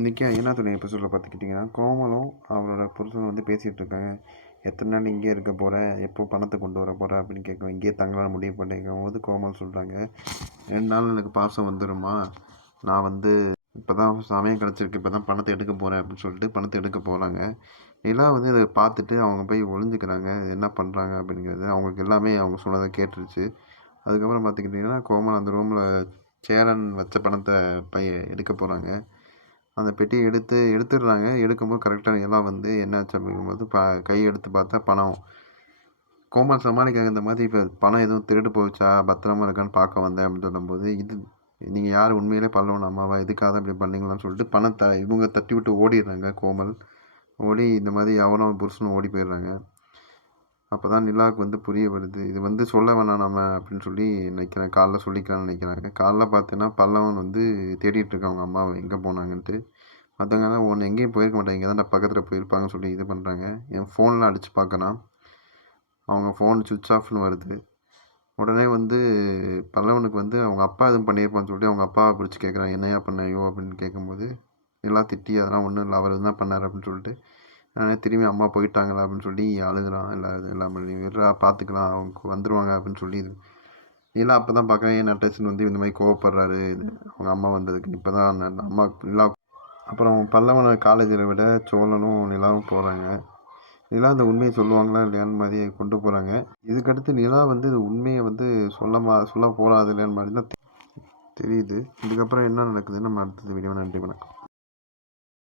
இன்றைக்கி ஐயனா துணை எபிசோடில் பார்த்துக்கிட்டிங்கன்னா கோமலும் அவரோட புருஷனும் வந்து பேசிகிட்டு இருக்காங்க. எத்தனை நாள் இங்கே இருக்க போகிற, எப்போ பணத்தை கொண்டு வர போகிற அப்படின்னு கேட்கும். இங்கேயே தங்கலாம் முடிவு பண்ணிக்கும் போது கோமல் சொல்கிறாங்க, 2 நாள் எனக்கு பாசம் வந்துடுமா, நான் வந்து இப்போ தான் சமயம் கிடச்சிருக்கு, இப்போ தான் பணத்தை எடுக்க போகிறேன் அப்படின்னு சொல்லிட்டு பணத்தை எடுக்க போகிறாங்க. நிலா வந்து இதை பார்த்துட்டு அவங்க போய் ஒளிஞ்சுக்கிறாங்க. என்ன பண்ணுறாங்க அப்படிங்கிறது அவங்களுக்கு எல்லாமே அவங்க சொன்னதை கேட்டுருச்சு. அதுக்கப்புறம் பார்த்துக்கிட்டிங்கன்னா கோமல் அந்த ரூமில் சேரன் வச்ச பணத்தை எடுக்க போகிறாங்க. அந்த பெட்டியை எடுத்துடுறாங்க. எடுக்கும்போது கரெக்டாக எல்லாம் வந்து என்னாச்சு அப்படிங்கும்போது கை எடுத்து பார்த்தா பணம். கோமல் சமாளிக்காங்க, இந்த மாதிரி இப்போ பணம் எதுவும் திருடு போச்சா, பத்திரமா இருக்கான்னு பார்க்க வந்தேன் அப்படின்னு சொல்லும்போது, இது நீங்கள் யார், உண்மையிலே பல்லவன் அம்மாவா, எதுக்காக தான் இப்படி பண்ணீங்களான்னு சொல்லிட்டு பணத்தை இவங்க தட்டி விட்டு ஓடிடுறாங்க. கோமல் ஓடி இந்த மாதிரி அவனும் புருஷனும் ஓடி போயிடுறாங்க. அப்போ தான் நிலாவுக்கு வந்து புரிய வருது, இது வந்து சொல்ல வேணாம் நம்ம அப்படின்னு சொல்லி நினைக்கிறேன். காலைல சொல்லிக்கலாம்னு நினைக்கிறாங்க. காலைல பார்த்தீங்கன்னா பல்லவன் வந்து தேடிட்டு இருக்கான் அவங்க அம்மாவை எங்கே போனாங்கன்ட்டு. மற்றவங்கலாம் ஒன்று எங்கேயும் போயிருக்க மாட்டாங்க, இங்கே தான் பக்கத்தில் போயிருப்பாங்கன்னு சொல்லி இது பண்ணுறாங்க. என் ஃபோனில் அடித்து பார்க்குறான், அவங்க ஃபோன் சுவிட்ச் ஆஃப்னு வருது. உடனே வந்து பல்லவனுக்கு வந்து அவங்க அப்பா எதுவும் பண்ணியிருப்பான்னு சொல்லிட்டு அவங்க அப்பாவை பிடிச்சி கேட்குறான், என்னையா பண்ணையோ அப்படின்னு கேட்கும்போது, எல்லாம் திட்டி அதெல்லாம் ஒன்றும் இல்லை, அவர் தான் பண்ணார் அப்படின்னு சொல்லிட்டு, திரும்பி அம்மா போயிட்டாங்களா அப்படின்னு சொல்லி அழுகுறான். எல்லாம் விட்றா பார்த்துக்கலாம், அவங்க வந்துடுவாங்க அப்படின்னு சொல்லி எல்லாம் அப்போ தான் பார்க்குறேன், ஏன் நட்டேசன் வந்து இந்த மாதிரி கோவப்படுறாரு அவங்க அம்மா வந்ததுக்கு. இப்போ தான் அம்மா எல்லாம். அப்புறம் பல்லவனை காலேஜில் விட சோழனும் நிலாவும் போகிறாங்க. நிலா அந்த உண்மையை சொல்லுவாங்களா இல்லையான்னு மாதிரி கொண்டு போகிறாங்க. இதுக்கடுத்து நிலா வந்து உண்மையை வந்து சொல்ல போகாது இல்லையான்னு மாதிரி தான் தெரியுது. இதுக்கப்புறம் என்ன நடக்குதுன்னு நம்ம அடுத்தது வீடியோ. நன்றி, வணக்கம்.